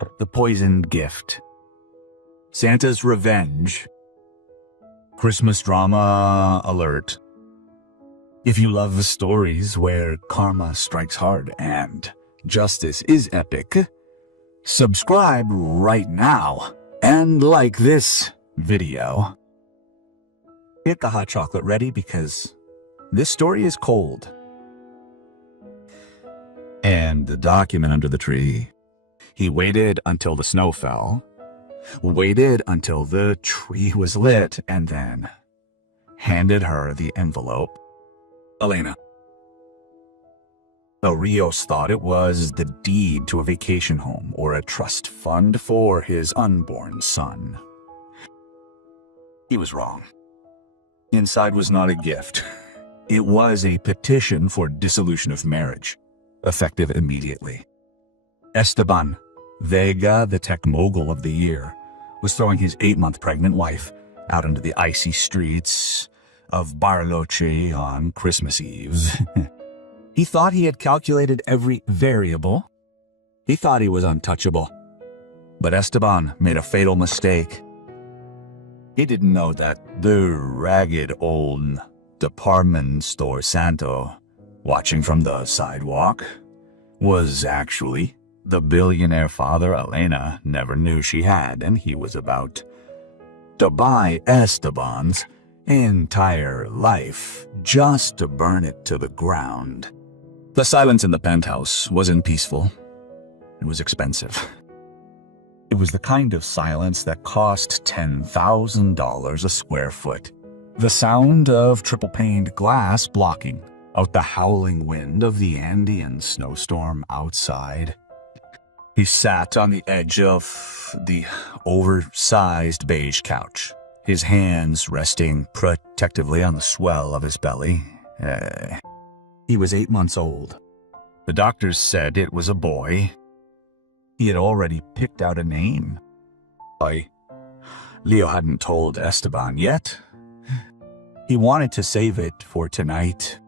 The Poisoned Gift, Santa's Revenge, Christmas Drama Alert. If you love the stories where karma strikes hard and justice is epic, subscribe right now and like this video. Get the hot chocolate ready because this story is cold. And the document under the tree. He waited until the snow fell, waited until the tree was lit, and then handed her the envelope. Elena. El Rios thought it was the deed to a vacation home or a trust fund for his unborn son. He was wrong. Inside was not a gift. It was a petition for dissolution of marriage, effective immediately. Esteban Vega, the tech mogul of the year, was throwing his 8-month pregnant wife out into the icy streets of Bariloche on Christmas Eve. He thought he had calculated every variable. He thought he was untouchable. But Esteban made a fatal mistake. He didn't know that the ragged old department store Santo, watching from the sidewalk, was actually the billionaire father Elena never knew she had, and he was about to buy Esteban's entire life just to burn it to the ground. The silence in the penthouse wasn't peaceful. It was expensive. It was the kind of silence that cost $10,000 a square foot. The sound of triple-paned glass blocking out the howling wind of the Andean snowstorm outside. He sat on the edge of the oversized beige couch, his hands resting protectively on the swell of his belly. He was 8 months old. The doctors said it was a boy. He had already picked out a name. Leo hadn't told Esteban yet. He wanted to save it for tonight,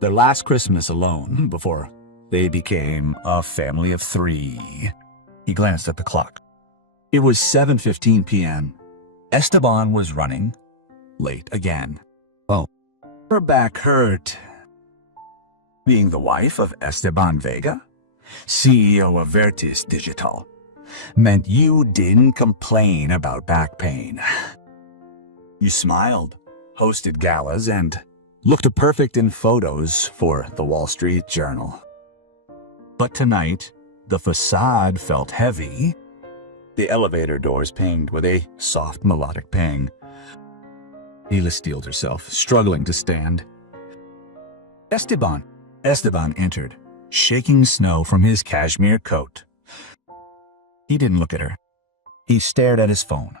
their last Christmas alone, before they became a family of 3. He glanced at the clock. It was 7:15 p.m. Esteban was running late again. Oh, her back hurt. Being the wife of Esteban Vega, CEO of Vertis Digital, meant you didn't complain about back pain. You smiled, hosted galas, and looked perfect in photos for the Wall Street Journal. But tonight, the facade felt heavy. The elevator doors pinged with a soft melodic pang. Hila steeled herself, struggling to stand. Esteban entered, shaking snow from his cashmere coat. He didn't look at her. He stared at his phone,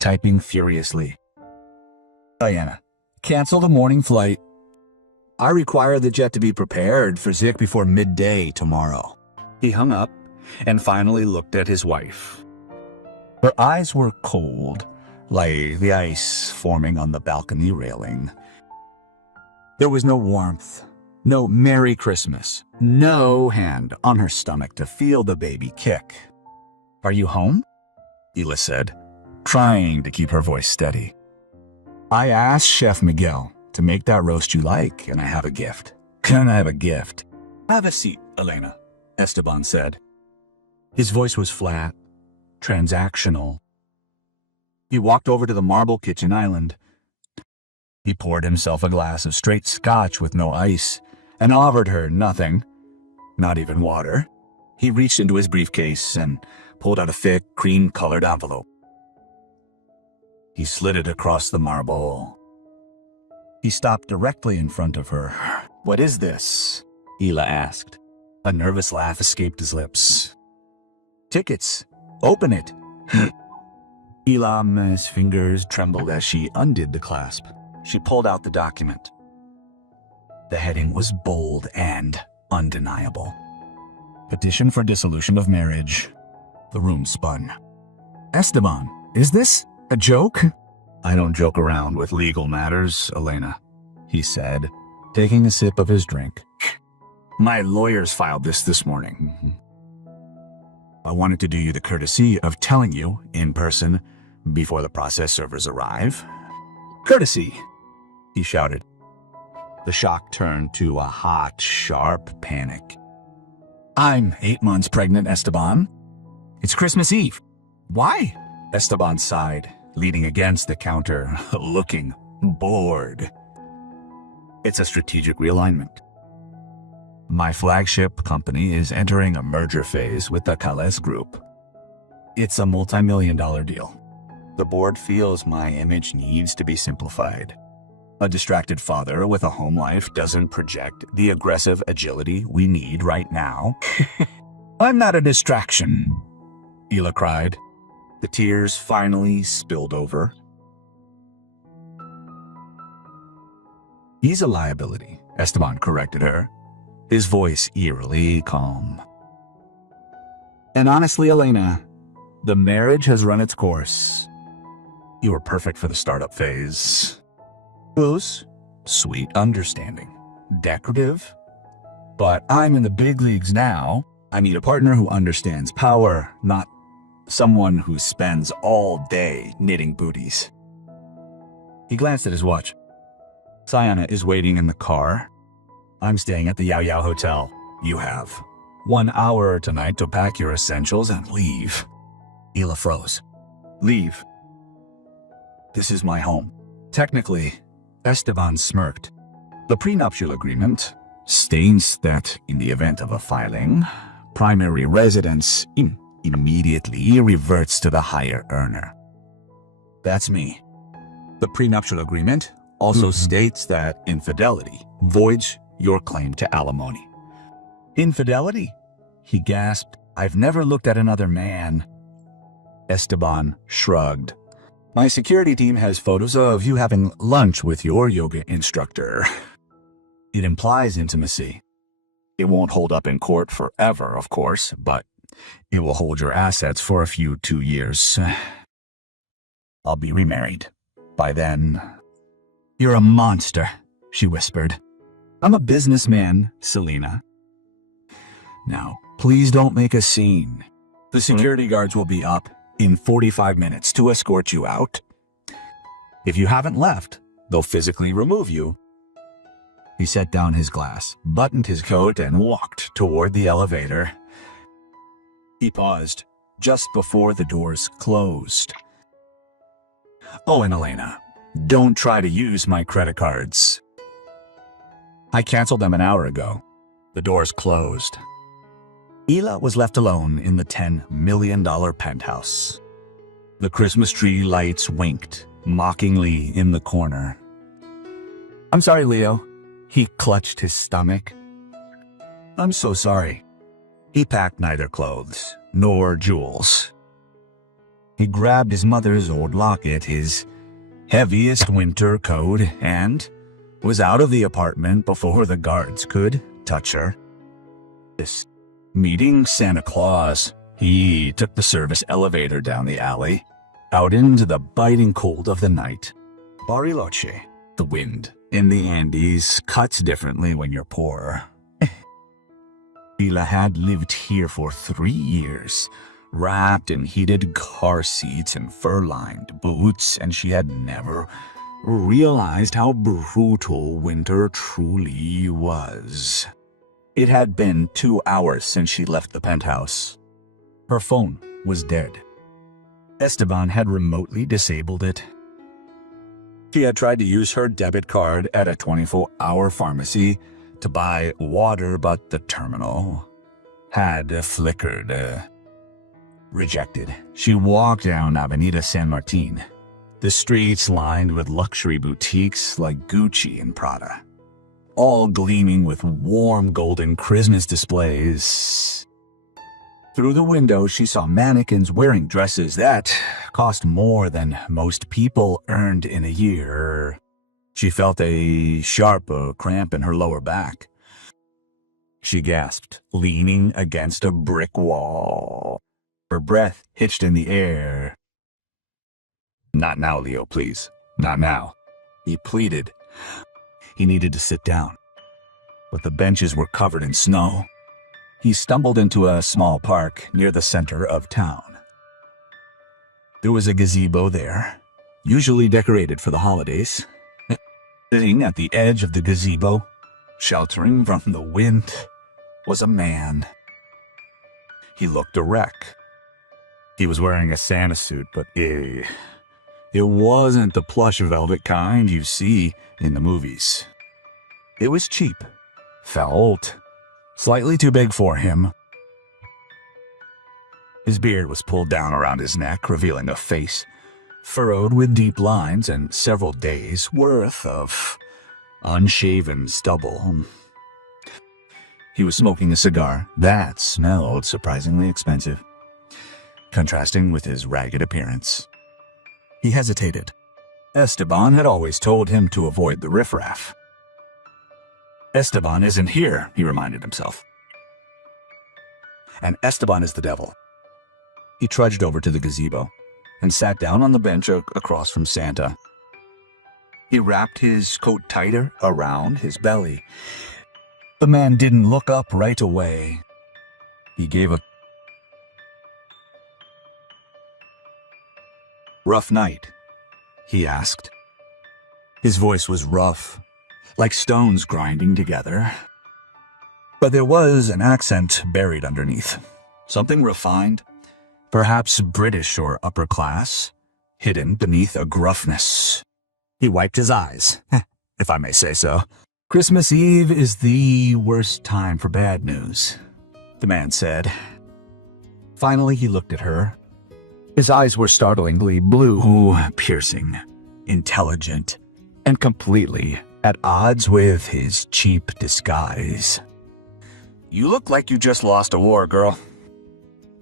typing furiously. Diana, cancel the morning flight. I require the jet to be prepared for Zik before midday tomorrow. He hung up and finally looked at his wife. Her eyes were cold, like the ice forming on the balcony railing. There was no warmth, no Merry Christmas, no hand on her stomach to feel the baby kick. Are you home? Hila said, trying to keep her voice steady. I asked Chef Miguel to make that roast you like, and I have a gift. Can I have a gift? Have a seat, Elena, Esteban said. His voice was flat, transactional. He walked over to the marble kitchen island. He poured himself a glass of straight scotch with no ice and offered her nothing, not even water. He reached into his briefcase and pulled out a thick, cream-colored envelope. He slid it across the marble. He stopped directly in front of her. What is this? Hila asked. A nervous laugh escaped his lips. Tickets. Open it. Hila's fingers trembled as she undid the clasp. She pulled out the document. The heading was bold and undeniable. Petition for dissolution of marriage. The room spun. Esteban, is this a joke? I don't joke around with legal matters, Elena, he said, taking a sip of his drink. My lawyers filed this morning. I wanted to do you the courtesy of telling you in person before the process servers arrive. Courtesy, he shouted. The shock turned to a hot, sharp panic. I'm 8 months pregnant, Esteban. It's Christmas Eve. Why? Esteban sighed, leaning against the counter, looking bored. It's a strategic realignment. My flagship company is entering a merger phase with the Calais Group. It's a multi-million-dollar deal. The board feels my image needs to be simplified. A distracted father with a home life doesn't project the aggressive agility we need right now. I'm not a distraction, Hila cried. The tears finally spilled over. He's a liability, Esteban corrected her, his voice eerily calm. And honestly, Elena, the marriage has run its course. You were perfect for the startup phase. Close, sweet understanding, decorative. But I'm in the big leagues now. I need a partner who understands power, not someone who spends all day knitting booties. He glanced at his watch. Sayana is waiting in the car. I'm staying at the Yao Yao Hotel. You have 1 hour tonight to pack your essentials and leave. Hila froze. Leave. This is my home. Technically, Esteban smirked. The prenuptial agreement states that in the event of a filing, primary residence immediately reverts to the higher earner. That's me. The prenuptial agreement also states that infidelity voids your claim to alimony. Infidelity? He gasped. I've never looked at another man. Esteban shrugged. My security team has photos of you having lunch with your yoga instructor. It implies intimacy. It won't hold up in court forever, of course, but it will hold your assets for a few 2 years. I'll be remarried. By then... You're a monster, she whispered. I'm a businessman, Selena. Now, please don't make a scene. The security guards will be up in 45 minutes to escort you out. If you haven't left, they'll physically remove you. He set down his glass, buttoned his coat, and walked toward the elevator. He paused just before the doors closed. Oh, and Elena, don't try to use my credit cards. I canceled them an hour ago. The doors closed. Hila was left alone in the $10 million penthouse. The Christmas tree lights winked mockingly in the corner. I'm sorry, Leo. He clutched his stomach. I'm so sorry. He packed neither clothes nor jewels. He grabbed his mother's old locket, his heaviest winter coat, and was out of the apartment before the guards could touch her. Meeting Santa Claus, he took the service elevator down the alley, out into the biting cold of the night. Bariloche, the wind in the Andes cuts differently when you're poor. Hila had lived here for 3 years, wrapped in heated car seats and fur-lined boots, and she had never realized how brutal winter truly was. It had been 2 hours since she left the penthouse. Her phone was dead. Esteban had remotely disabled it. She had tried to use her debit card at a 24-hour pharmacy to buy water, but the terminal had flickered. Rejected. She walked down Avenida San Martin, the streets lined with luxury boutiques like Gucci and Prada, all gleaming with warm golden Christmas displays. Through the window, she saw mannequins wearing dresses that cost more than most people earned in a year. She felt a sharp cramp in her lower back. She gasped, leaning against a brick wall, her breath hitched in the air. Not now, Leo, please. Not now. He pleaded. He needed to sit down, but the benches were covered in snow. he stumbled into a small park near the center of town. There was a gazebo there, usually decorated for the holidays. Sitting at the edge of the gazebo, sheltering from the wind, was a man. He looked a wreck. He was wearing a Santa suit, but it wasn't the plush velvet kind you see in the movies. It was cheap, felt slightly too big for him. His beard was pulled down around his neck, revealing a face furrowed with deep lines and several days' worth of unshaven stubble. He was smoking a cigar that smelled surprisingly expensive, contrasting with his ragged appearance. He hesitated. Esteban had always told him to avoid the riffraff. Esteban isn't here, he reminded himself. And Esteban is the devil. He trudged over to the gazebo and sat down on the bench across from Santa. He wrapped his coat tighter around his belly. The man didn't look up right away. He gave a rough night, he asked. His voice was rough, like stones grinding together. But there was an accent buried underneath, something refined, perhaps British or upper class, hidden beneath a gruffness. He wiped his eyes, if I may say so. Christmas Eve is the worst time for bad news, the man said. Finally, he looked at her. His eyes were startlingly blue, piercing, intelligent, and completely at odds with his cheap disguise. You look like you just lost a war, girl.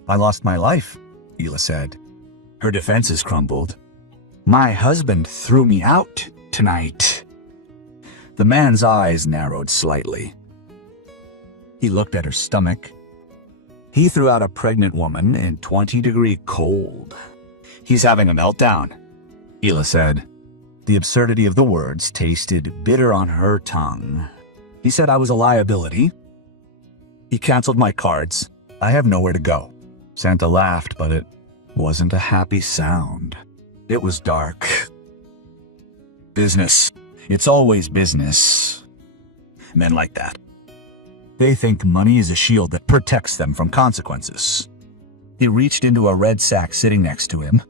I lost my life, Hila said. Her defenses crumbled. My husband threw me out tonight. The man's eyes narrowed slightly. He looked at her stomach. He threw out a pregnant woman in 20-degree cold. He's having a meltdown, Hila said. The absurdity of the words tasted bitter on her tongue. He said I was a liability. He canceled my cards. I have nowhere to go. Santa laughed, but it wasn't a happy sound. It was dark. Business. It's always business. Men like that. They think money is a shield that protects them from consequences. He reached into a red sack sitting next to him.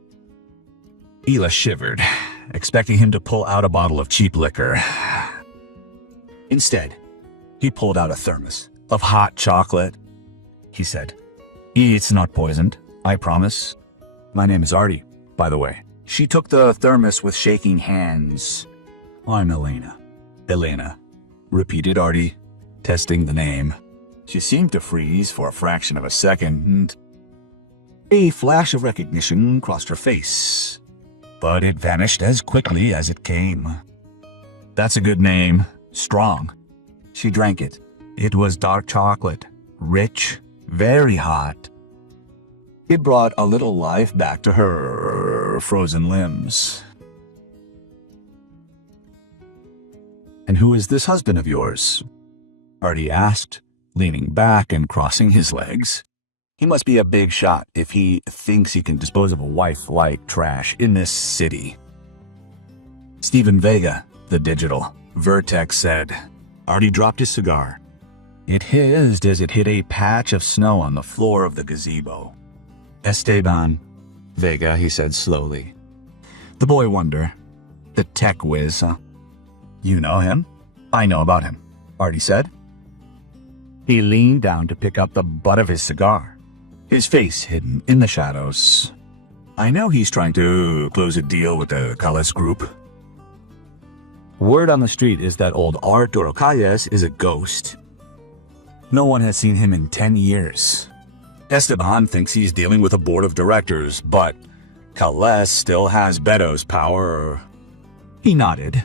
Hila shivered, expecting him to pull out a bottle of cheap liquor. Instead, he pulled out a thermos of hot chocolate. He said, It's not poisoned, I promise. My name is Artie, by the way. She took the thermos with shaking hands. I'm Elena. Elena, repeated Artie, testing the name. She seemed to freeze for a fraction of a second. A flash of recognition crossed her face, but it vanished as quickly as it came. That's a good name. Strong. She drank it. It was dark chocolate, rich, very hot. It brought a little life back to her frozen limbs. And who is this husband of yours? Artie asked, leaning back and crossing his legs. He must be a big shot if he thinks he can dispose of a wife like trash in this city. Steven Vega, the digital, Vertex said. Artie dropped his cigar. It hissed as it hit a patch of snow on the floor of the gazebo. Esteban Vega, he said slowly. The boy wondered. The tech whiz, huh? You know him? I know about him, Artie said. He leaned down to pick up the butt of his cigar, his face hidden in the shadows. I know he's trying to close a deal with the Calles group. Word on the street is that old Arturo Calles is a ghost. No one has seen him in 10 years. Esteban thinks he's dealing with a board of directors, but Calles still has Beto's power. He nodded,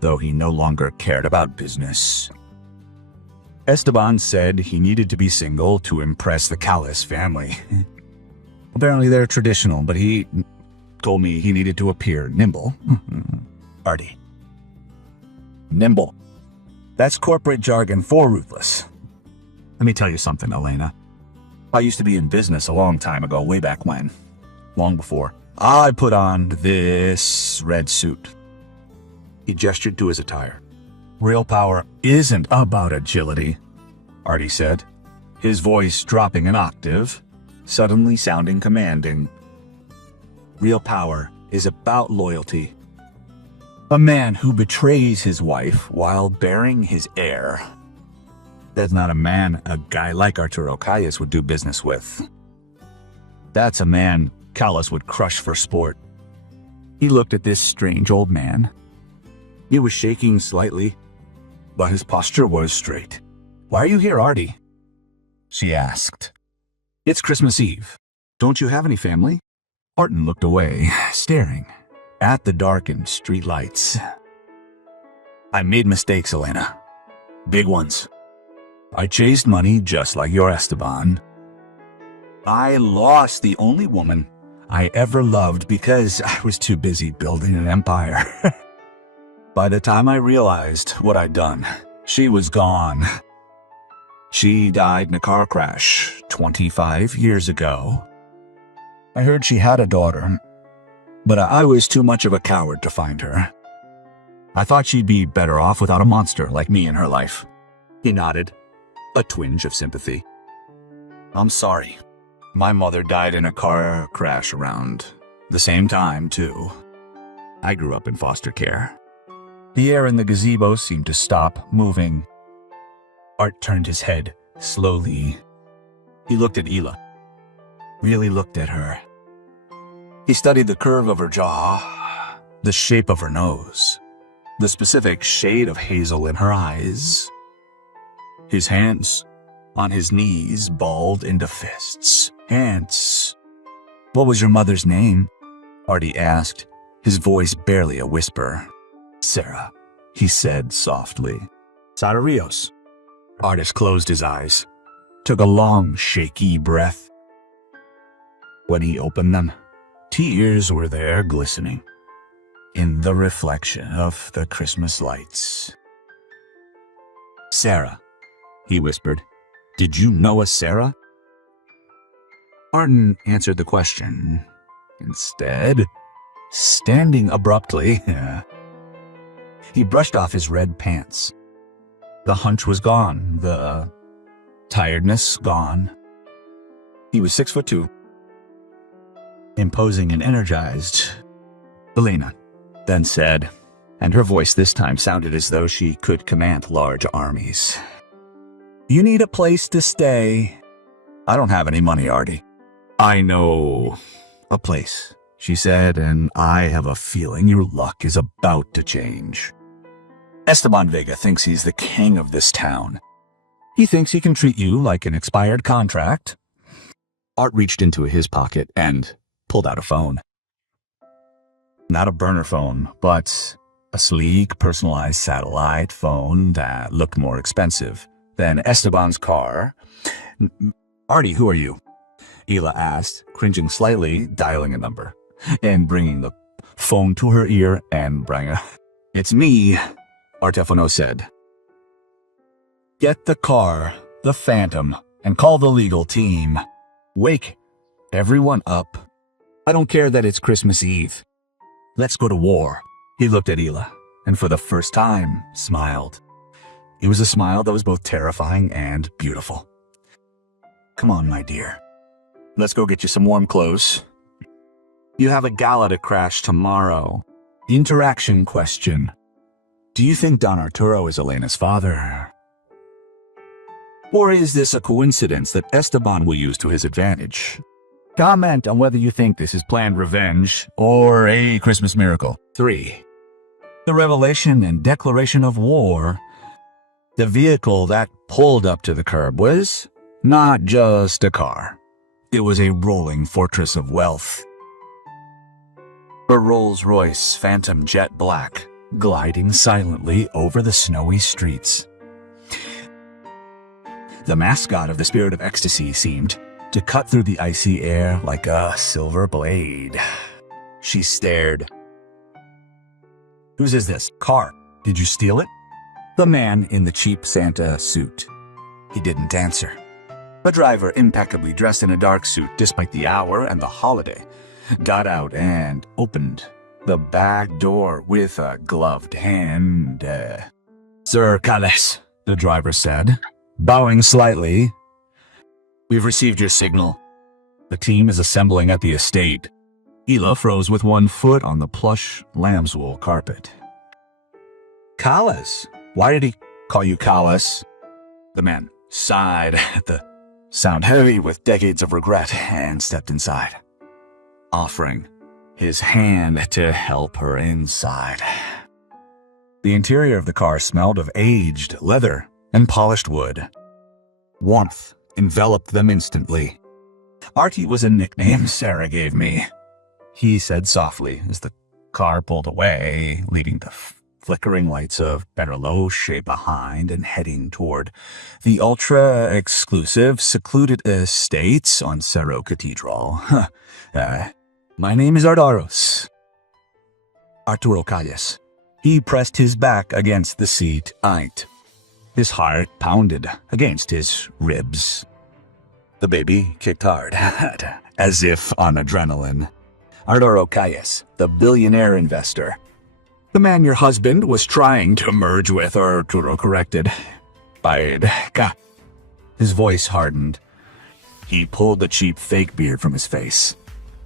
though he no longer cared about business. Esteban said he needed to be single to impress the Calles family. Apparently they're traditional, but he told me he needed to appear nimble. Artie. Nimble. That's corporate jargon for ruthless. Let me tell you something, Elena. I used to be in business a long time ago, way back when. Long before I put on this red suit. He gestured to his attire. Real power isn't about agility, Artie said, his voice dropping an octave, suddenly sounding commanding. Real power is about loyalty. A man who betrays his wife while bearing his heir. That's not a man a guy like Arturo Calles would do business with. That's a man Calles would crush for sport. He looked at this strange old man. He was shaking slightly, but his posture was straight. "Why are you here, Artie?" she asked. "It's Christmas Eve. Don't you have any family?" Artie looked away, staring at the darkened street lights. "I made mistakes, Elena. Big ones. I chased money just like your Esteban. I lost the only woman I ever loved because I was too busy building an empire. By the time I realized what I'd done, she was gone. She died in a car crash 25 years ago. I heard she had a daughter, but I was too much of a coward to find her. I thought she'd be better off without a monster like me in her life." He nodded, a twinge of sympathy. "I'm sorry. My mother died in a car crash around the same time, too. I grew up in foster care." The air in the gazebo seemed to stop moving. Art turned his head slowly. He looked at Hila. Really looked at her. He studied the curve of her jaw, the shape of her nose, the specific shade of hazel in her eyes. His hands on his knees balled into fists. "Hands. What was your mother's name?" Artie asked, his voice barely a whisper. "Sarah," he said softly. "Sara Rios." Artis closed his eyes, took a long, shaky breath. When he opened them, tears were there glistening in the reflection of the Christmas lights. "Sarah," he whispered. "Did you know a Sarah?" Arden answered the question. Instead, standing abruptly, he brushed off his red pants. The hunch was gone, the tiredness gone. He was 6'2", imposing and energized. "Elena," then said, and her voice this time sounded as though she could command large armies. "You need a place to stay." "I don't have any money, Artie." "I know a place," she said, "and I have a feeling your luck is about to change. Esteban Vega thinks he's the king of this town. He thinks he can treat you like an expired contract." Art reached into his pocket and pulled out a phone. Not a burner phone, but a sleek, personalized satellite phone that looked more expensive than Esteban's car. "Artie, who are you?" Hila asked, cringing slightly, dialing a number, and bringing the phone to her ear and bring "It's me," Artefono said. "Get the car, the Phantom, and call the legal team. Wake everyone up. I don't care that it's Christmas Eve. Let's go to war." He looked at Hila, and for the first time, smiled. It was a smile that was both terrifying and beautiful. "Come on, my dear. Let's go get you some warm clothes. You have a gala to crash tomorrow. Interaction question. Do you think Don Arturo is Elena's father? Or is this a coincidence that Esteban will use to his advantage? Comment on whether you think this is planned revenge or a Christmas miracle." 3. The revelation and declaration of war. The vehicle that pulled up to the curb was not just a car. It was a rolling fortress of wealth. A Rolls-Royce Phantom jet black, gliding silently over the snowy streets. The mascot of the Spirit of Ecstasy seemed to cut through the icy air like a silver blade. She stared. "Whose is this car? Did you steal it?" The man in the cheap Santa suit He didn't answer. The driver, impeccably dressed in a dark suit despite the hour and the holiday, got out and opened the back door with a gloved hand. Sir Calles, the driver said, bowing slightly. We've received your signal. The team is assembling at the estate. Hila froze with one foot on the plush lambswool carpet. Calles? Why did he call you Calles? The man sighed at the sound, heavy with decades of regret, and stepped inside, offering his hand to help her inside. The interior of the car smelled of aged leather and polished wood. Warmth enveloped them instantly. Artie was a nickname Sarah gave me, he said softly as the car pulled away, leaving the flickering lights of Reveló shade behind and heading toward the ultra-exclusive, secluded estates on Cerro Cathedral. My name is Arturo Calles. He pressed his back against the seat, eyed. His heart pounded against his ribs. The baby kicked hard, as if on adrenaline. Arturo Calles, the billionaire investor. The man your husband was trying to merge with, Arturo corrected. His voice hardened. He pulled the cheap fake beard from his face,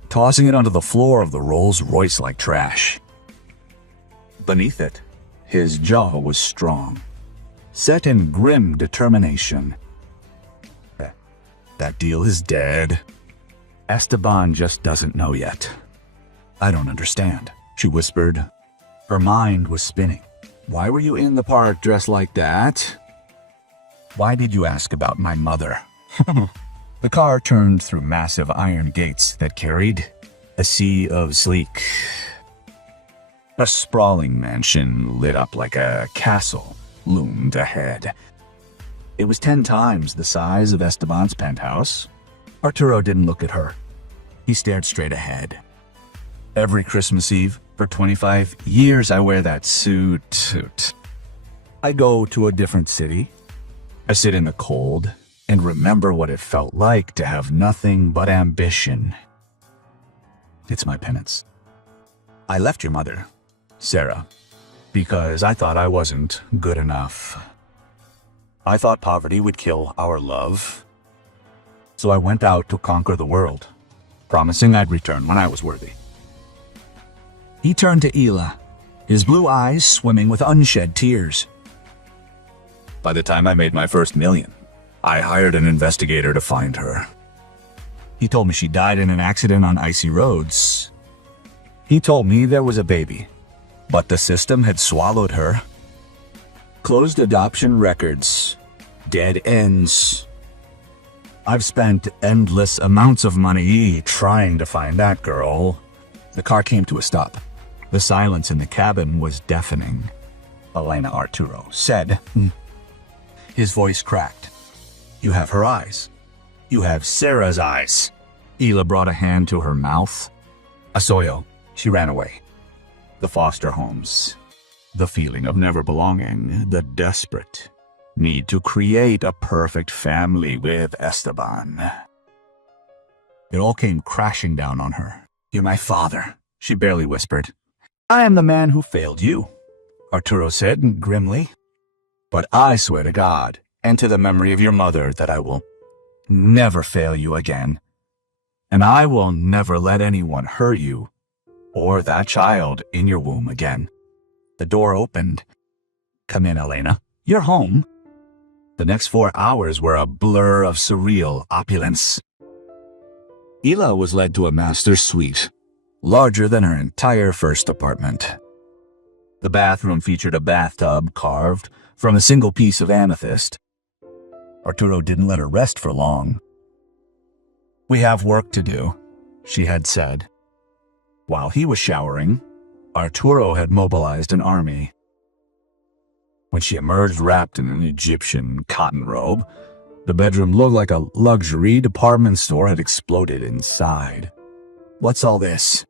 tossing it onto the floor of the Rolls-Royce like trash. Beneath it, his jaw was strong, set in grim determination. That deal is dead. Esteban just doesn't know yet. I don't understand, she whispered. Her mind was spinning. Why were you in the park dressed like that? Why did you ask about my mother? The car turned through massive iron gates that carried a sea of sleek. A sprawling mansion lit up like a castle loomed ahead. It was 10 times the size of Esteban's penthouse. Arturo didn't look at her. He stared straight ahead. Every Christmas Eve, for 25 years, I wear that suit. I go to a different city. I sit in the cold and remember what it felt like to have nothing but ambition. It's my penance. I left your mother, Sarah, because I thought I wasn't good enough. I thought poverty would kill our love. So I went out to conquer the world, promising I'd return when I was worthy. He turned to Hila, his blue eyes swimming with unshed tears. By the time I made my first million, I hired an investigator to find her. He told me she died in an accident on icy roads. He told me there was a baby, but the system had swallowed her. Closed adoption records. Dead ends. I've spent endless amounts of money trying to find that girl. The car came to a stop. The silence in the cabin was deafening. Elena, Arturo said. His voice cracked. You have her eyes. You have Sarah's eyes. Hila brought a hand to her mouth. Asoyo. She ran away. The foster homes. The feeling of never belonging. The desperate need to create a perfect family with Esteban. It all came crashing down on her. You're my father, she barely whispered. I am the man who failed you, Arturo said grimly. But I swear to God and to the memory of your mother that I will never fail you again. And I will never let anyone hurt you or that child in your womb again. The door opened. Come in, Elena. You're home. The next 4 hours were a blur of surreal opulence. Hila was led to a master suite, larger than her entire first apartment. The bathroom featured a bathtub carved from a single piece of amethyst. Arturo didn't let her rest for long. We have work to do, she had said. While he was showering, Arturo had mobilized an army. When she emerged wrapped in an Egyptian cotton robe, the bedroom looked like a luxury department store had exploded inside. What's all this?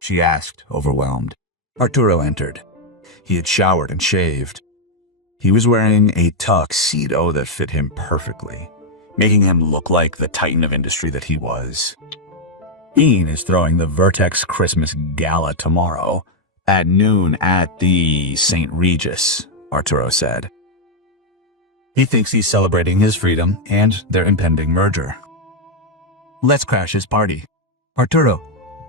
She asked, overwhelmed. Arturo entered. He had showered and shaved. He was wearing a tuxedo that fit him perfectly, making him look like the titan of industry that he was. Ian is throwing the Vertex Christmas Gala tomorrow at noon at the St. Regis, Arturo said. He thinks he's celebrating his freedom and their impending merger. Let's crash his party. Arturo,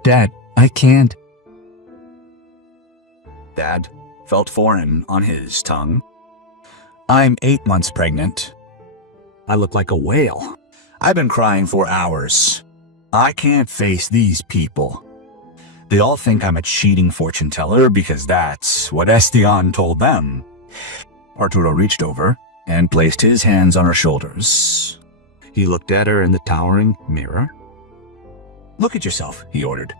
Dad, I can't. Dad felt foreign on his tongue. I'm 8 months pregnant. I look like a whale. I've been crying for hours. I can't face these people. They all think I'm a cheating fortune teller because that's what Esteban told them. Arturo reached over and placed his hands on her shoulders. He looked at her in the towering mirror. Look at yourself, he ordered.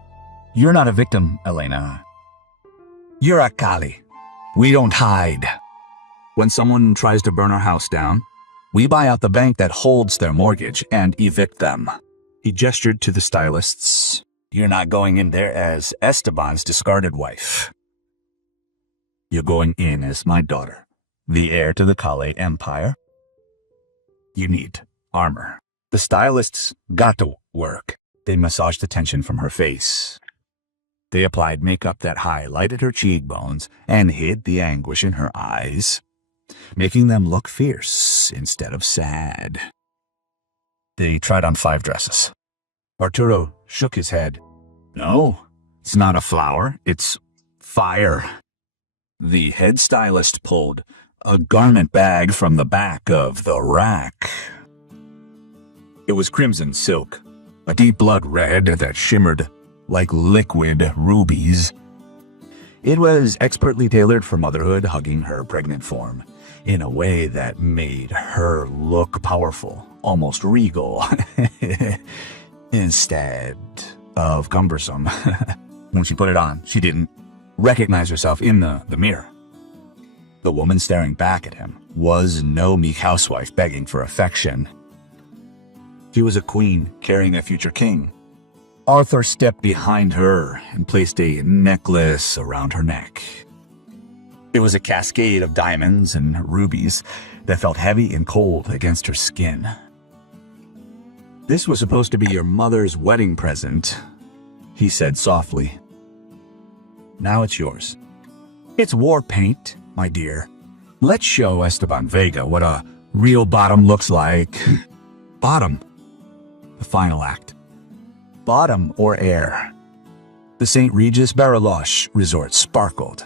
You're not a victim, Elena. You're a Kali. We don't hide. When someone tries to burn our house down, we buy out the bank that holds their mortgage and evict them. He gestured to the stylists. You're not going in there as Esteban's discarded wife. You're going in as my daughter, the heir to the Kale Empire. You need armor. The stylists got to work. They massaged the tension from her face. They applied makeup that highlighted her cheekbones and hid the anguish in her eyes, making them look fierce instead of sad. They tried on 5 dresses. Arturo shook his head. No, it's not a flower, it's fire. The head stylist pulled a garment bag from the back of the rack. It was crimson silk, a deep blood red that shimmered like liquid rubies. It was expertly tailored for motherhood, hugging her pregnant form in a way that made her look powerful, almost regal, instead of cumbersome. When she put it on, she didn't recognize herself in the mirror. The woman staring back at him was no meek housewife begging for affection. She was a queen carrying a future king. Arthur stepped behind her and placed a necklace around her neck. It was a cascade of diamonds and rubies that felt heavy and cold against her skin. This was supposed to be your mother's wedding present, he said softly. Now it's yours. It's war paint, my dear. Let's show Esteban Vega what a real bottom looks like. Bottom. The final act. Bottom or air. The St. Regis Bariloche resort sparkled.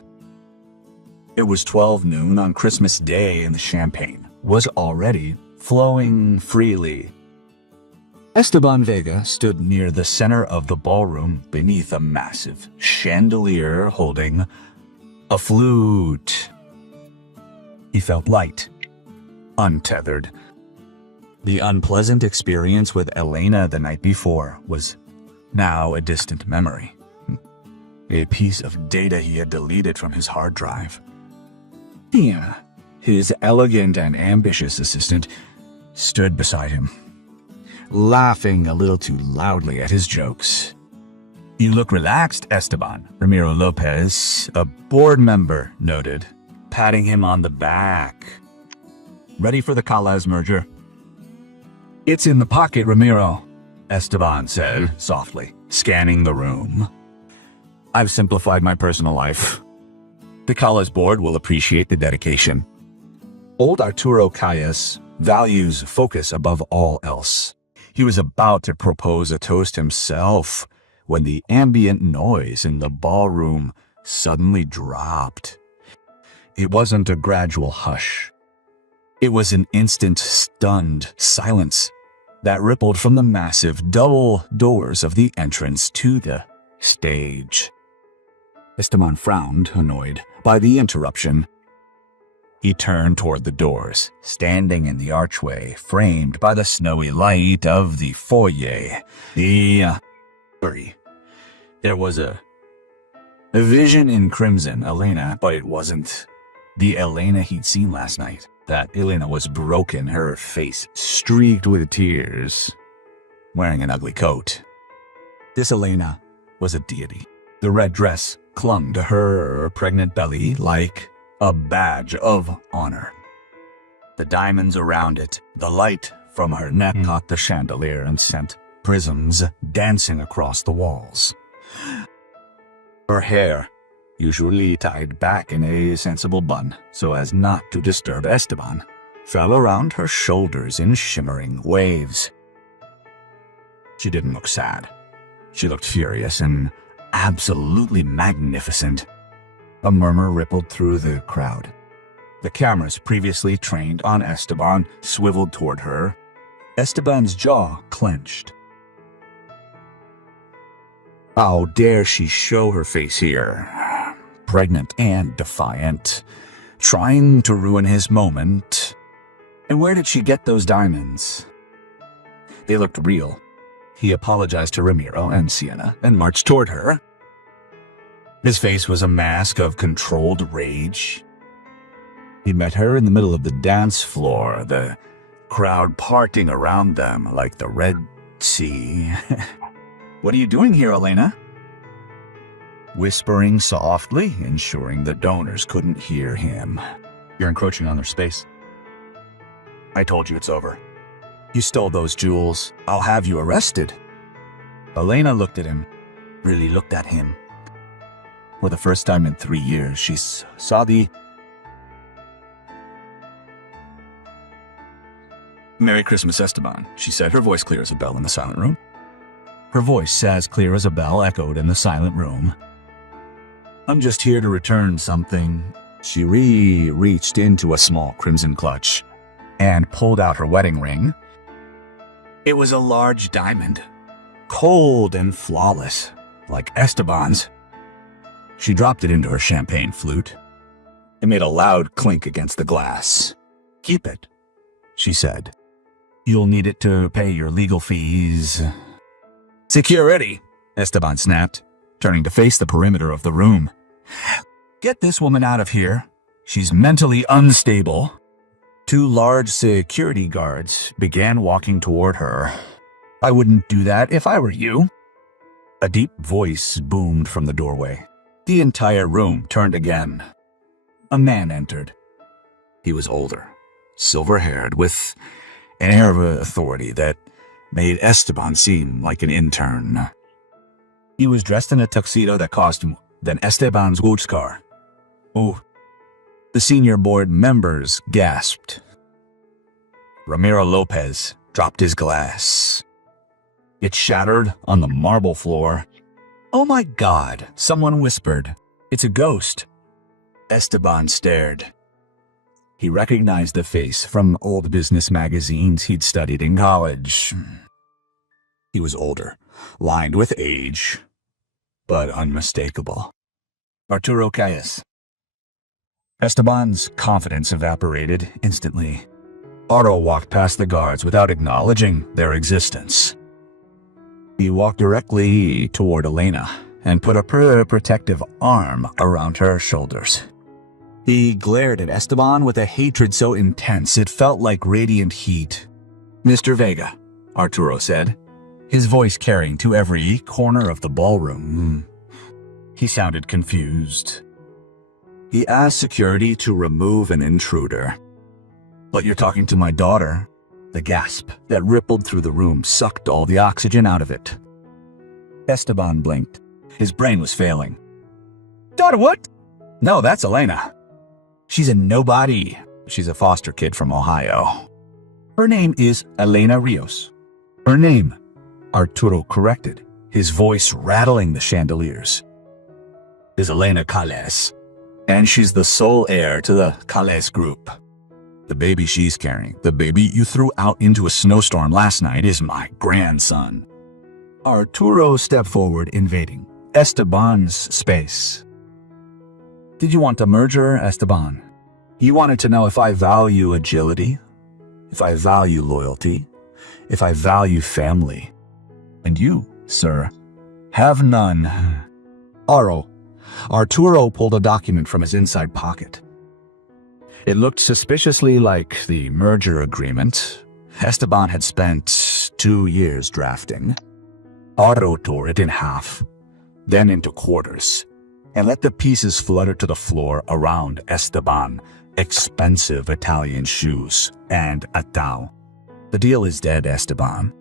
It was 12 noon on Christmas Day and the champagne was already flowing freely. Esteban Vega stood near the center of the ballroom beneath a massive chandelier holding a flute. He felt light, untethered. The unpleasant experience with Elena the night before was now a distant memory, a piece of data he had deleted from his hard drive. Tia, his elegant and ambitious assistant, stood beside him, laughing a little too loudly at his jokes. You look relaxed, Esteban, Ramiro Lopez, a board member, noted, patting him on the back. Ready for the Calaz merger? It's in the pocket, Ramiro, Esteban said softly, scanning the room. I've simplified my personal life. The Calaz board will appreciate the dedication. Old Arturo Calles values focus above all else. He was about to propose a toast himself when the ambient noise in the ballroom suddenly dropped. It wasn't a gradual hush. It was an instant stunned silence that rippled from the massive double doors of the entrance to the stage. Esteban frowned, annoyed by the interruption. He turned toward the doors, standing in the archway, framed by the snowy light of the foyer. There was a vision in crimson, Elena, but it wasn't the Elena he'd seen last night. That Elena was broken, her face streaked with tears, wearing an ugly coat. This Elena was a deity. The red dress clung to her pregnant belly like a badge of honor. The diamonds around it, the light from her neck caught the chandelier and sent prisms dancing across the walls. Her hair, usually tied back in a sensible bun so as not to disturb Esteban, fell around her shoulders in shimmering waves. She didn't look sad. She looked furious and absolutely magnificent. A murmur rippled through the crowd. The cameras previously trained on Esteban swiveled toward her. Esteban's jaw clenched. How dare she show her face here? Pregnant and defiant, trying to ruin his moment. And where did she get those diamonds? They looked real. He apologized to Ramiro and Sienna and marched toward her. His face was a mask of controlled rage. He met her in the middle of the dance floor, the crowd parting around them like the Red Sea. What are you doing here, Elena? Whispering softly, ensuring the donors couldn't hear him. You're encroaching on their space. I told you it's over. You stole those jewels. I'll have you arrested. Elena looked at him, really looked at him. For the first time in 3 years, she saw the... Merry Christmas, Esteban, she said, her voice clear as a bell in the silent room. Her voice, as clear as a bell, echoed in the silent room. I'm just here to return something. She reached into a small crimson clutch and pulled out her wedding ring. It was a large diamond, cold and flawless, like Esteban's. She dropped it into her champagne flute. It made a loud clink against the glass. Keep it, she said. You'll need it to pay your legal fees. Security, Esteban snapped, turning to face the perimeter of the room. Get this woman out of here. She's mentally unstable. 2 large security guards began walking toward her. I wouldn't do that if I were you. A deep voice boomed from the doorway. The entire room turned again. A man entered. He was older, silver-haired, with an air of authority that made Esteban seem like an intern. He was dressed in a tuxedo that cost more than Esteban's goods car. Oh, the senior board members gasped. Ramiro Lopez dropped his glass. It shattered on the marble floor. Oh my God, someone whispered. It's a ghost. Esteban stared. He recognized the face from old business magazines he'd studied in college. He was older, lined with age, but unmistakable. Arturo Calles. Esteban's confidence evaporated instantly. Otto walked past the guards without acknowledging their existence. He walked directly toward Elena and put a protective arm around her shoulders. He glared at Esteban with a hatred so intense it felt like radiant heat. Mr. Vega, Arturo said, his voice carrying to every corner of the ballroom. He sounded confused. He asked security to remove an intruder. But you're talking to my daughter. The gasp that rippled through the room sucked all the oxygen out of it. Esteban blinked. His brain was failing. Daughter what? No, that's Elena. She's a nobody. She's a foster kid from Ohio. Her name is Elena Rios. Her name, Arturo corrected, his voice rattling the chandeliers, is Elena Calles, and she's the sole heir to the Calles group. The baby she's carrying, the baby you threw out into a snowstorm last night, is my grandson. Arturo stepped forward, invading Esteban's space. Did you want a merger, Esteban? You wanted to know if I value agility, if I value loyalty, if I value family. And you, sir, have none. Arturo pulled a document from his inside pocket. It looked suspiciously like the merger agreement Esteban had spent 2 years drafting. Otto tore it in half, then into quarters, and let the pieces flutter to the floor around Esteban expensive Italian shoes, and a towel. The deal is dead, Esteban.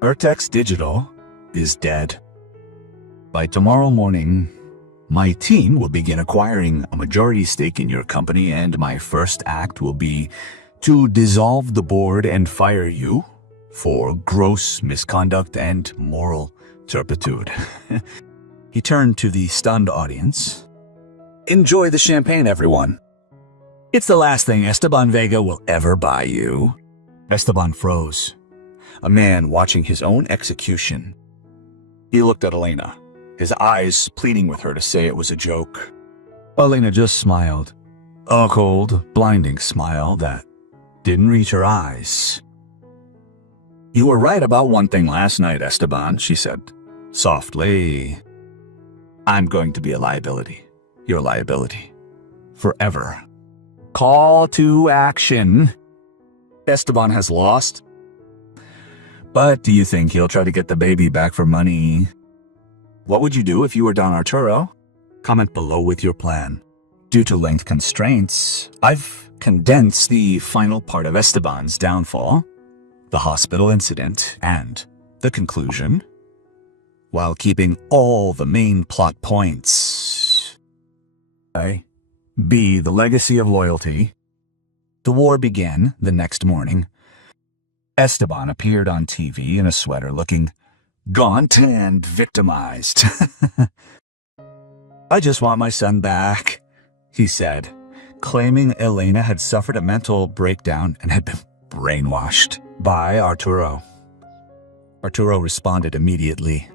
Vertex Digital is dead. By tomorrow morning, my team will begin acquiring a majority stake in your company, and my first act will be to dissolve the board and fire you for gross misconduct and moral turpitude. He turned to the stunned audience. Enjoy the champagne, everyone. It's the last thing Esteban Vega will ever buy you. Esteban froze, a man watching his own execution. He looked at Elena, his eyes pleading with her to say it was a joke. Elena just smiled, a cold, blinding smile that didn't reach her eyes. You were right about one thing last night, Esteban, she said, softly. I'm going to be a liability. Your liability. Forever. Call to action. Esteban has lost. But do you think he'll try to get the baby back for money? What would you do if you were Don Arturo? Comment below with your plan. Due to length constraints, I've condensed the final part of Esteban's downfall, the hospital incident, and the conclusion, while keeping all the main plot points. A. B. The legacy of loyalty. The war began the next morning. Esteban appeared on TV in a sweater looking gaunt and victimized. I just want my son back, he said, claiming Elena had suffered a mental breakdown and had been brainwashed by Arturo. Arturo responded immediately.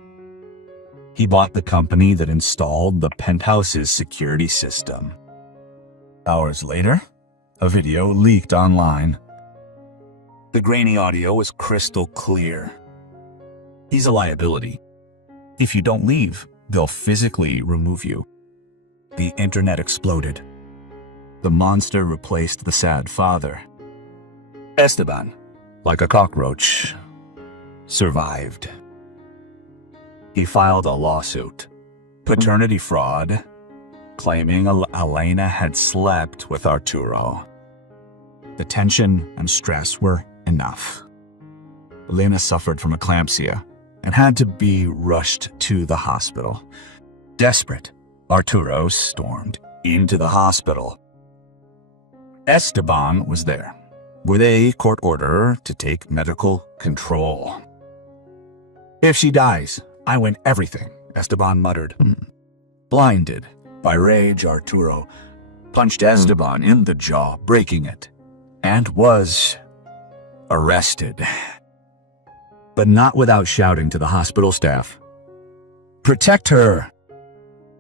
He bought the company that installed the penthouse's security system. Hours later, a video leaked online. The grainy audio was crystal clear. He's a liability. If you don't leave, they'll physically remove you. The internet exploded. The monster replaced the sad father. Esteban, like a cockroach, survived. He filed a lawsuit, paternity fraud, claiming Elena had slept with Arturo. The tension and stress were enough. Elena suffered from eclampsia and had to be rushed to the hospital. Desperate, Arturo stormed into the hospital. Esteban was there, with a court order to take medical control. If she dies, I win everything, Esteban muttered. Blinded by rage, Arturo punched Esteban in the jaw, breaking it, and was arrested. But not without shouting to the hospital staff, "Protect her!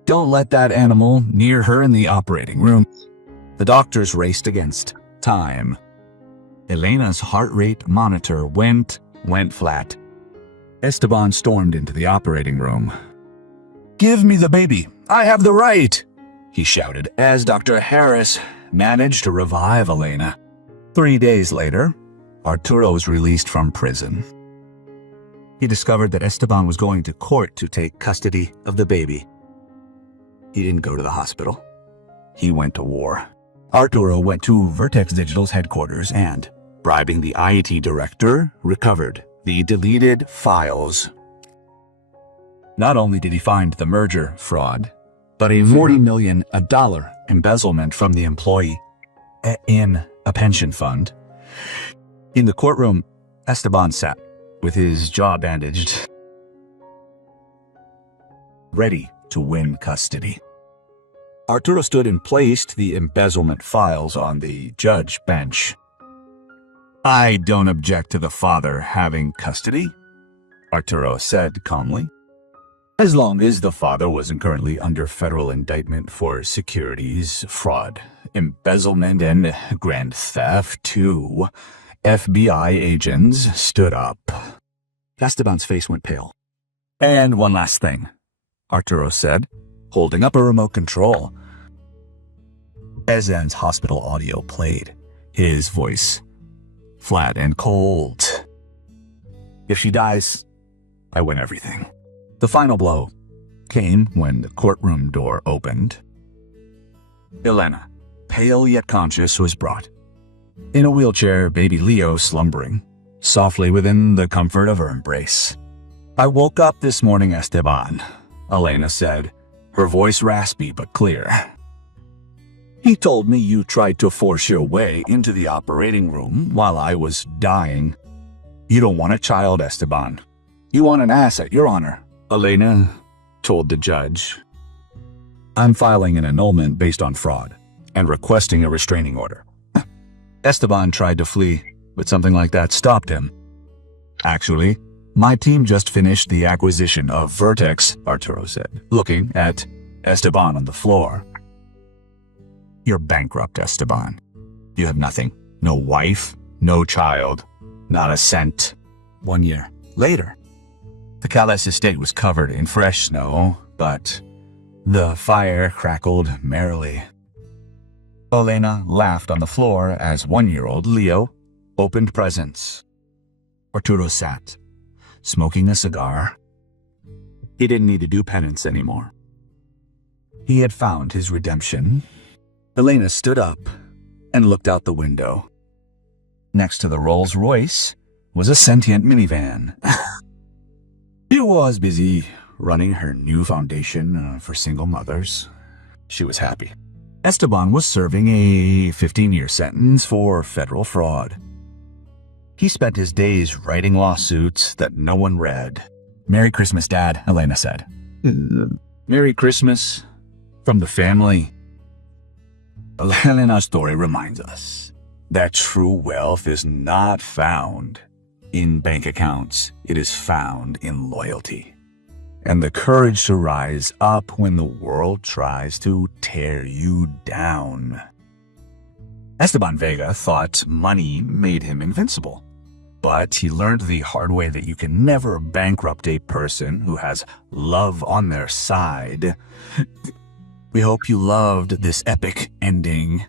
Don't let that animal near her in the operating room." The doctors raced against time. Elena's heart rate monitor went flat. Esteban stormed into the operating room. "Give me the baby! I have the right!" he shouted as Dr. Harris managed to revive Elena. 3 days later, Arturo was released from prison. He discovered that Esteban was going to court to take custody of the baby. He didn't go to the hospital. He went to war. Arturo went to Vertex Digital's headquarters and, bribing the IT director, recovered the deleted files. Not only did he find the merger fraud, but a $40 million embezzlement from the employee in a pension fund. In the courtroom, Esteban sat with his jaw bandaged, ready to win custody. Arturo stood and placed the embezzlement files on the judge bench. "I don't object to the father having custody," Arturo said calmly, "as long as the father wasn't currently under federal indictment for securities fraud, embezzlement, and grand theft. 2 FBI agents stood up." Esteban's face went pale. "And one last thing," Arturo said, holding up a remote control. Ezen's hospital audio played, his voice flat and cold. "If she dies, I win everything." The final blow came when the courtroom door opened. Elena, pale yet conscious, was brought. In a wheelchair, baby Leo slumbering, softly within the comfort of her embrace. "I woke up this morning, Esteban," Elena said, her voice raspy but clear. "He told me you tried to force your way into the operating room while I was dying. You don't want a child, Esteban. You want an asset, Your Honor," Elena told the judge. "I'm filing an annulment based on fraud and requesting a restraining order." Esteban tried to flee, but something like that stopped him. "Actually, my team just finished the acquisition of Vertex," Arturo said, looking at Esteban on the floor. "You're bankrupt, Esteban. You have nothing. No wife, no child, not a cent." 1 year later, the Calles estate was covered in fresh snow, but the fire crackled merrily. Elena laughed on the floor as 1-year-old Leo opened presents. Arturo sat, smoking a cigar. He didn't need to do penance anymore. He had found his redemption. Elena stood up and looked out the window. Next to the Rolls-Royce was a sentient minivan. She was busy running her new foundation for single mothers. She was happy. Esteban was serving a 15-year sentence for federal fraud. He spent his days writing lawsuits that no one read. "Merry Christmas, Dad," Elena said. "Merry Christmas from the family." Elena's story reminds us that true wealth is not found in bank accounts. It is found in loyalty and the courage to rise up when the world tries to tear you down. Esteban Vega thought money made him invincible, but he learned the hard way that you can never bankrupt a person who has love on their side. We hope you loved this epic ending.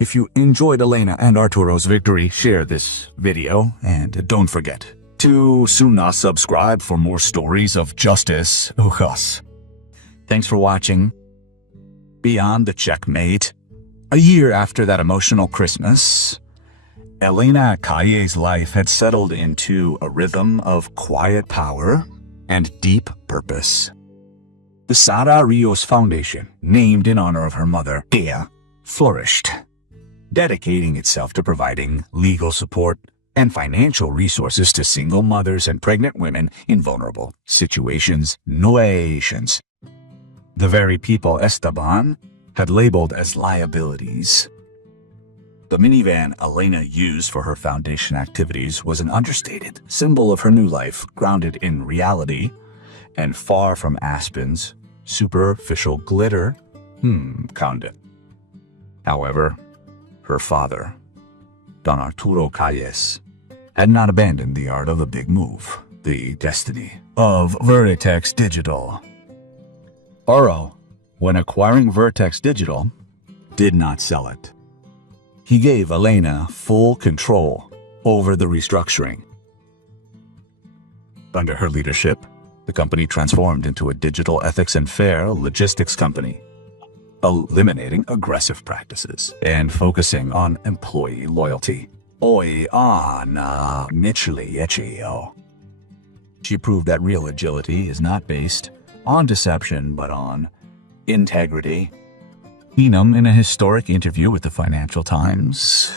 If you enjoyed Elena and Arturo's victory, share this video, and don't forget to subscribe for more stories of justice. Thanks for watching. Beyond the checkmate, a year after that emotional Christmas, Elena Calle's life had settled into a rhythm of quiet power and deep purpose. The Sara Rios Foundation, named in honor of her mother, Tia, flourished, dedicating itself to providing legal support and financial resources to single mothers and pregnant women in vulnerable situations. The very people Esteban had labeled as liabilities. The minivan Elena used for her foundation activities was an understated symbol of her new life, grounded in reality and far from Aspen's superficial glitter. Condit. However, her father, Don Arturo Calles, had not abandoned the art of the big move, the destiny of Vertex Digital. Oro, when acquiring Vertex Digital, did not sell it. He gave Elena full control over the restructuring. Under her leadership, the company transformed into a digital ethics and fair logistics company, eliminating aggressive practices and focusing on employee loyalty. She proved that real agility is not based on deception but on integrity. Enum, in a historic interview with the Financial Times,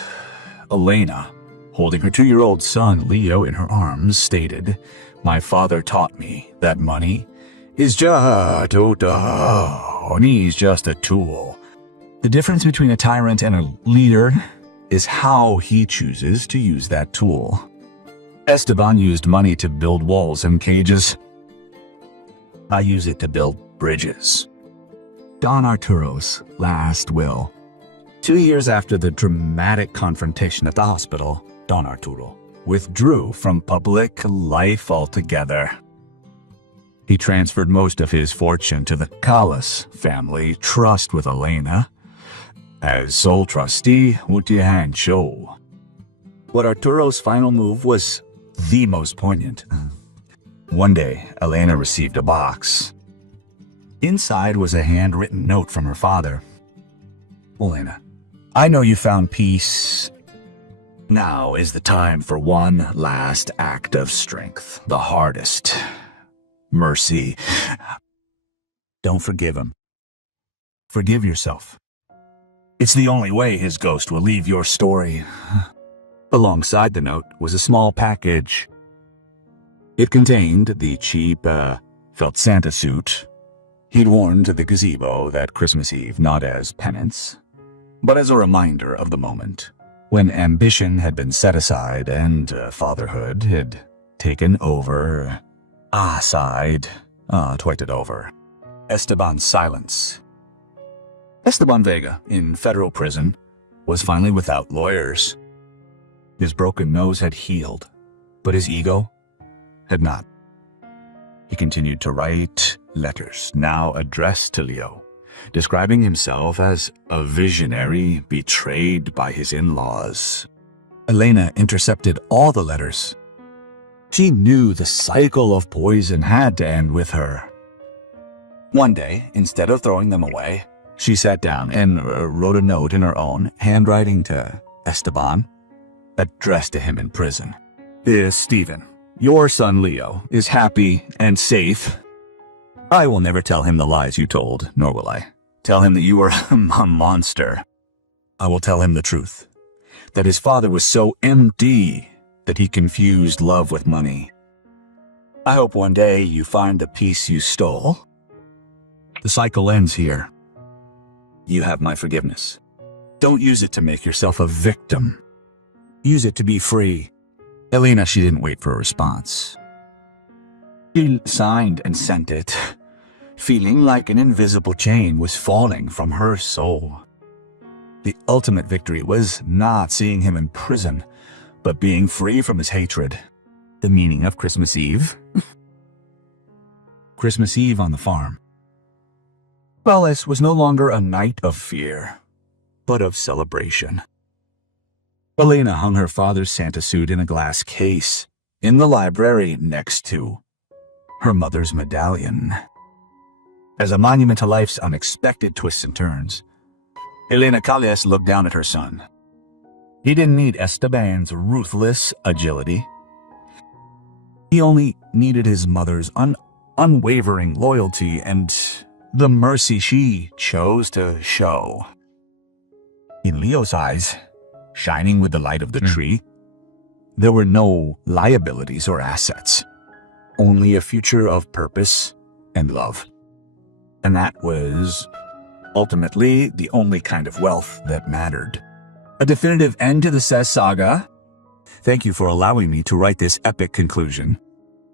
Elena, holding her 2-year-old son Leo in her arms, stated, "My father taught me that money is just a tool. The difference between a tyrant and a leader is how he chooses to use that tool." Esteban used money to build walls and cages. I use it to build bridges. Don Arturo's last will. 2 years after the dramatic confrontation at the hospital, Don Arturo withdrew from public life altogether. He transferred most of his fortune to the Calles family trust with Elena as sole trustee. But Arturo's final move was the most poignant. One day, Elena received a box. Inside was a handwritten note from her father. Elena, I know you found peace. Now is the time for one last act of strength, the hardest. Mercy. Don't forgive him. Forgive yourself. It's the only way his ghost will leave your story. Alongside the note was a small package. It contained the cheap, felt Santa suit he'd worn to the gazebo that Christmas Eve, not as penance, but as a reminder of the moment when ambition had been set aside and fatherhood had taken over. Sighed, twiked it over. Esteban's silence. Esteban Vega, in federal prison, was finally without lawyers. His broken nose had healed, but his ego had not. He continued to write letters, now addressed to Leo, describing himself as a visionary betrayed by his in-laws. Elena intercepted all the letters. She knew the cycle of poison had to end with her. One day, instead of throwing them away, she sat down and wrote a note in her own handwriting to Esteban, addressed to him in prison. Dear Stephen, your son Leo is happy and safe. I will never tell him the lies you told, nor will I tell him that you were a monster. I will tell him the truth, that his father was so empty that he confused love with money. I hope one day you find the piece you stole. The cycle ends here. You have my forgiveness. Don't use it to make yourself a victim. Use it to be free. Elena, she didn't wait for a response. She signed and sent it, feeling like an invisible chain was falling from her soul. The ultimate victory was not seeing him in prison, but being free from his hatred. The meaning of Christmas Eve. Christmas Eve on the farm. Wellness was no longer a night of fear, but of celebration. Elena hung her father's Santa suit in a glass case in the library next to her mother's medallion. As a monument to life's unexpected twists and turns, Elena Calles looked down at her son. He didn't need Esteban's ruthless agility. He only needed his mother's unwavering loyalty and the mercy she chose to show. In Leo's eyes, shining with the light of the tree, there were no liabilities or assets, only a future of purpose and love. And that was ultimately the only kind of wealth that mattered. A definitive end to the saga. Thank you for allowing me to write this epic conclusion.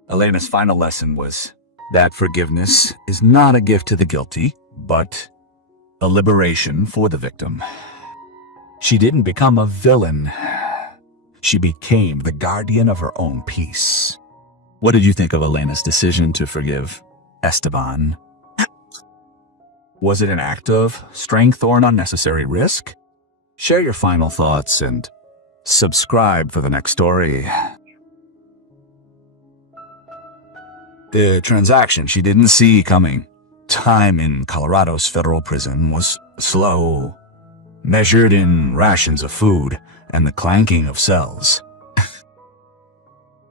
Elena's final lesson was that forgiveness is not a gift to the guilty, but a liberation for the victim. She didn't become a villain. She became the guardian of her own peace. What did you think of Elena's decision to forgive Esteban? Was it an act of strength or an unnecessary risk? Share your final thoughts and subscribe for the next story. The transaction she didn't see coming. Time in Colorado's federal prison was slow, measured in rations of food and the clanking of cells.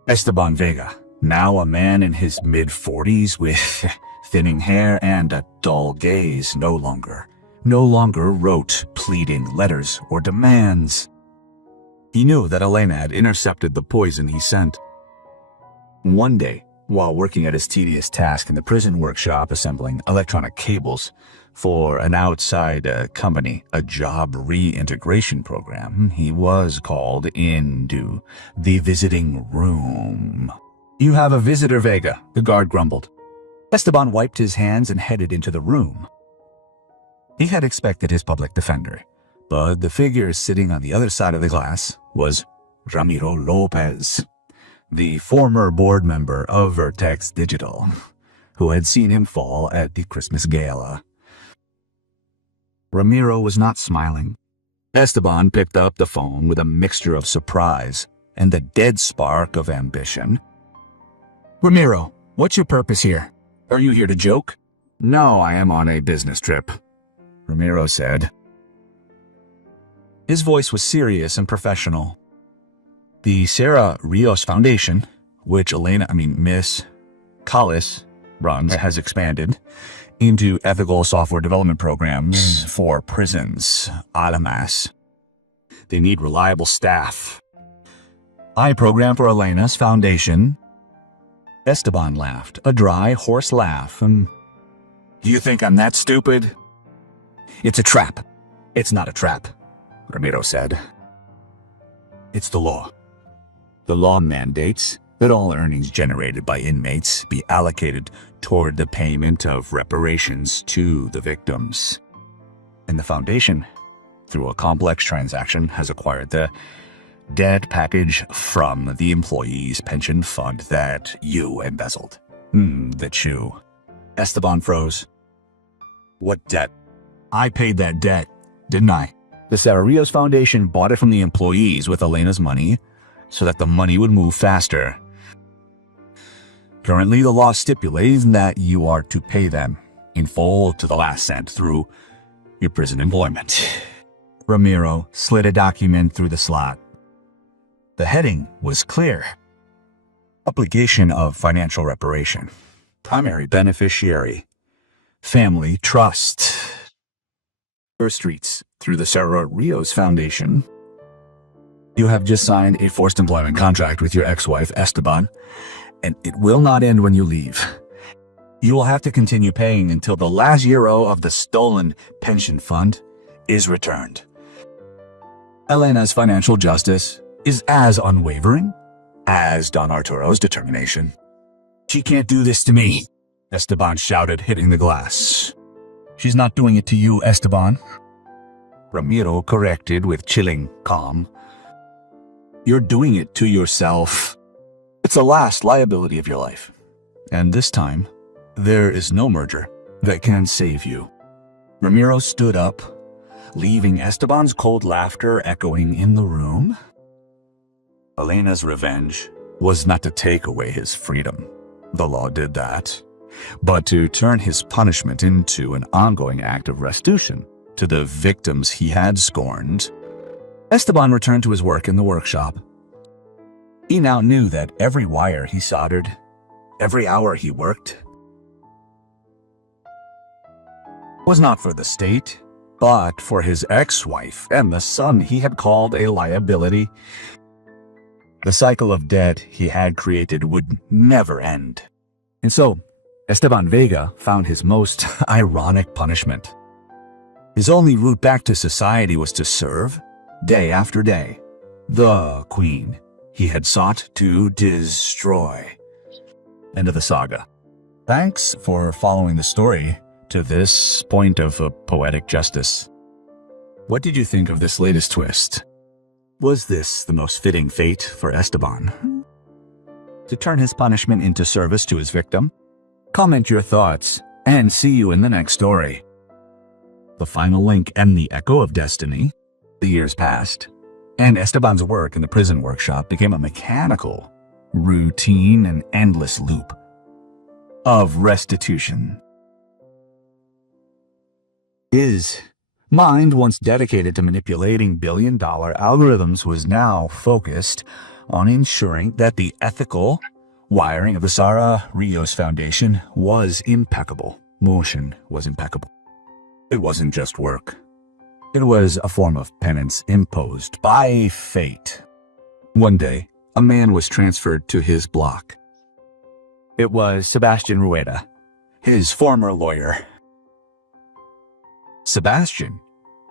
Esteban Vega, now a man in his mid-40s with thinning hair and a dull gaze, no longer wrote pleading letters or demands. He knew that Elena had intercepted the poison he sent. One day, while working at his tedious task in the prison workshop assembling electronic cables for an outside company, a job reintegration program, he was called into the visiting room. You have a visitor, Vega, the guard grumbled. Esteban wiped his hands and headed into the room. He had expected his public defender, but the figure sitting on the other side of the glass was Ramiro Lopez, the former board member of Vertex Digital, who had seen him fall at the Christmas gala. Ramiro was not smiling. Esteban picked up the phone with a mixture of surprise and the dead spark of ambition. Ramiro, what's your purpose here? Are you here to joke? No, I am on a business trip, Ramiro said. His voice was serious and professional. The Sarah Rios Foundation, which Miss Collis runs, has expanded into ethical software development programs for prisons. A la masse. They need reliable staff. I program for Elena's foundation. Esteban laughed, a dry, hoarse laugh. Do you think I'm that stupid? It's a trap. It's not a trap, Ramiro said. It's the law. The law mandates that all earnings generated by inmates be allocated toward the payment of reparations to the victims. And the foundation, through a complex transaction, has acquired the debt package from the employees' pension fund that you embezzled. That you. Esteban froze. What debt? I paid that debt, didn't I? The Sarah Rios Foundation bought it from the employees with Elena's money so that the money would move faster. Currently, the law stipulates that you are to pay them in full to the last cent through your prison employment. Ramiro slid a document through the slot. The heading was clear. Obligation of financial reparation. Primary beneficiary. Family trust. First Streets through the Sarah Rios Foundation. You have just signed a forced employment contract with your ex-wife, Esteban, and it will not end when you leave. You will have to continue paying until the last euro of the stolen pension fund is returned. Elena's financial justice is as unwavering as Don Arturo's determination. She can't do this to me, Esteban shouted, hitting the glass. She's not doing it to you, Esteban. Ramiro corrected with chilling calm. You're doing it to yourself. It's the last liability of your life. And this time, there is no merger that can save you. Ramiro stood up, leaving Esteban's cold laughter echoing in the room. Elena's revenge was not to take away his freedom. The law did that. But to turn his punishment into an ongoing act of restitution to the victims he had scorned. Esteban returned to his work in the workshop. He now knew that every wire he soldered, every hour he worked, was not for the state, but for his ex-wife and the son he had called a liability. The cycle of debt he had created would never end. And so, Esteban Vega found his most ironic punishment. His only route back to society was to serve, day after day, the queen he had sought to destroy. End of the saga. Thanks for following the story to this point of poetic justice. What did you think of this latest twist? Was this the most fitting fate for Esteban? To turn his punishment into service to his victim? Comment your thoughts, and see you in the next story. The final link and the echo of destiny. The years passed, and Esteban's work in the prison workshop became a mechanical, routine, and endless loop of restitution. His mind, once dedicated to manipulating billion-dollar algorithms, was now focused on ensuring that the ethical wiring of the Sarah Rios Foundation was impeccable. Motion was impeccable. It wasn't just work. It was a form of penance imposed by fate. One day, a man was transferred to his block. It was Sebastian Rueda, his former lawyer. Sebastian,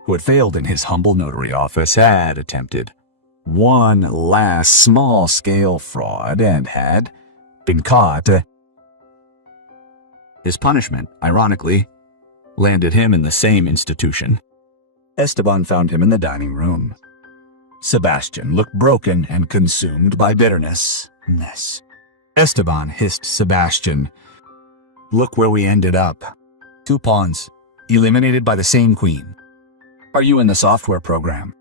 who had failed in his humble notary office, had attempted one last small-scale fraud and had been caught. His punishment, ironically, landed him in the same institution. Esteban found him in the dining room. Sebastian looked broken and consumed by bitterness. Esteban hissed Sebastian, "Look where we ended up. 2 pawns, eliminated by the same queen. Are you in the software program?"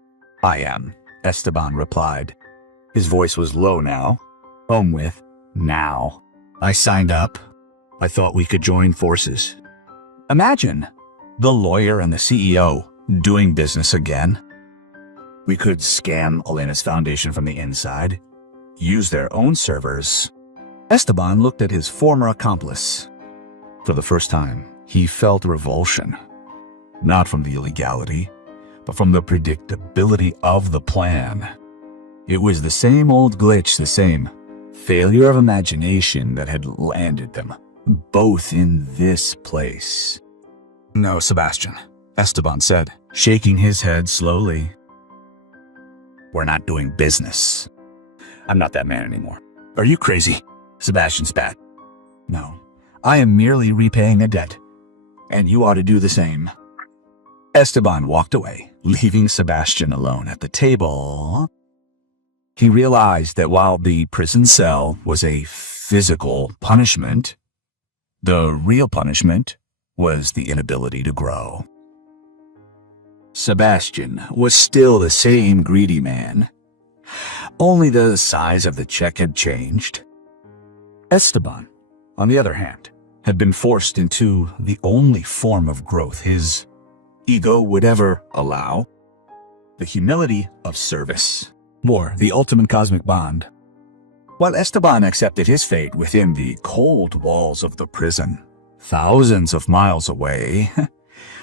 "I am," Esteban replied. His voice was low now. "Home with now. I signed up. I thought we could join forces." Imagine the lawyer and the CEO doing business again. We could scam Elena's foundation from the inside, use their own servers. Esteban looked at his former accomplice. For the first time, he felt revulsion. Not from the illegality, but from the predictability of the plan. It was the same old glitch, the same failure of imagination that had landed them, both in this place. "No, Sebastian," Esteban said, shaking his head slowly. "We're not doing business. I'm not that man anymore." "Are you crazy?" Sebastian spat. "No, I am merely repaying a debt, and you ought to do the same." Esteban walked away, leaving Sebastian alone at the table. He realized that while the prison cell was a physical punishment, the real punishment was the inability to grow. Sebastian was still the same greedy man. Only the size of the check had changed. Esteban, on the other hand, had been forced into the only form of growth his ego would ever allow: the humility of service, or the ultimate cosmic bond. While Esteban accepted his fate within the cold walls of the prison, thousands of miles away,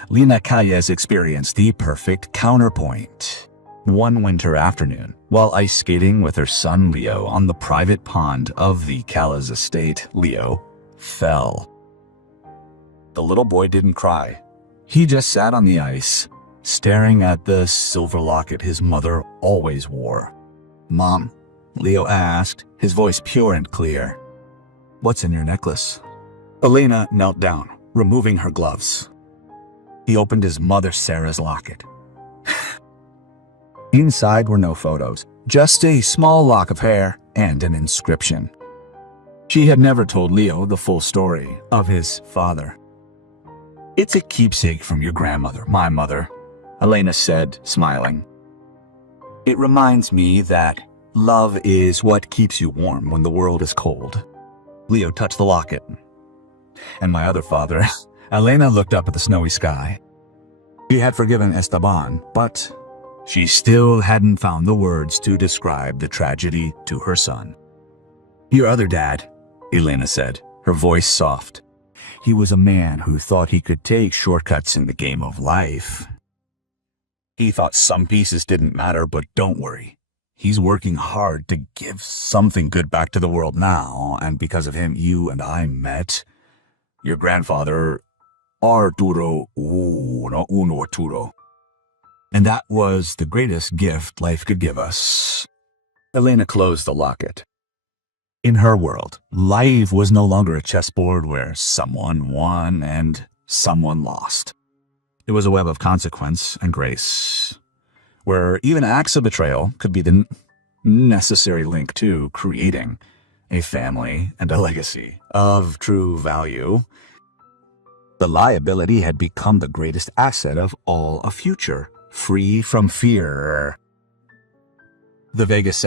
Lina Calles experienced the perfect counterpoint. One winter afternoon, while ice skating with her son Leo on the private pond of the Calles estate, Leo fell. The little boy didn't cry. He just sat on the ice, staring at the silver locket his mother always wore. "Mom," Leo asked, his voice pure and clear. "What's in your necklace?" Elena knelt down, removing her gloves. He opened his mother Sarah's locket. Inside were no photos, just a small lock of hair and an inscription. She had never told Leo the full story of his father. "It's a keepsake from your grandmother, my mother," Elena said, smiling. "It reminds me that love is what keeps you warm when the world is cold." Leo touched the locket. "And my other father." Elena looked up at the snowy sky. She had forgiven Esteban, but she still hadn't found the words to describe the tragedy to her son. "Your other dad," Elena said, her voice soft. "He was a man who thought he could take shortcuts in the game of life. He thought some pieces didn't matter, but don't worry. He's working hard to give something good back to the world now, and because of him, you and I met. Your grandfather, Arturo, no uno Arturo. And that was the greatest gift life could give us." Elena closed the locket. In her world, life was no longer a chessboard where someone won and someone lost. It was a web of consequence and grace, where even acts of betrayal could be the necessary link to creating a family and a legacy of true value. The liability had become the greatest asset of all, a future free from fear. The Vegas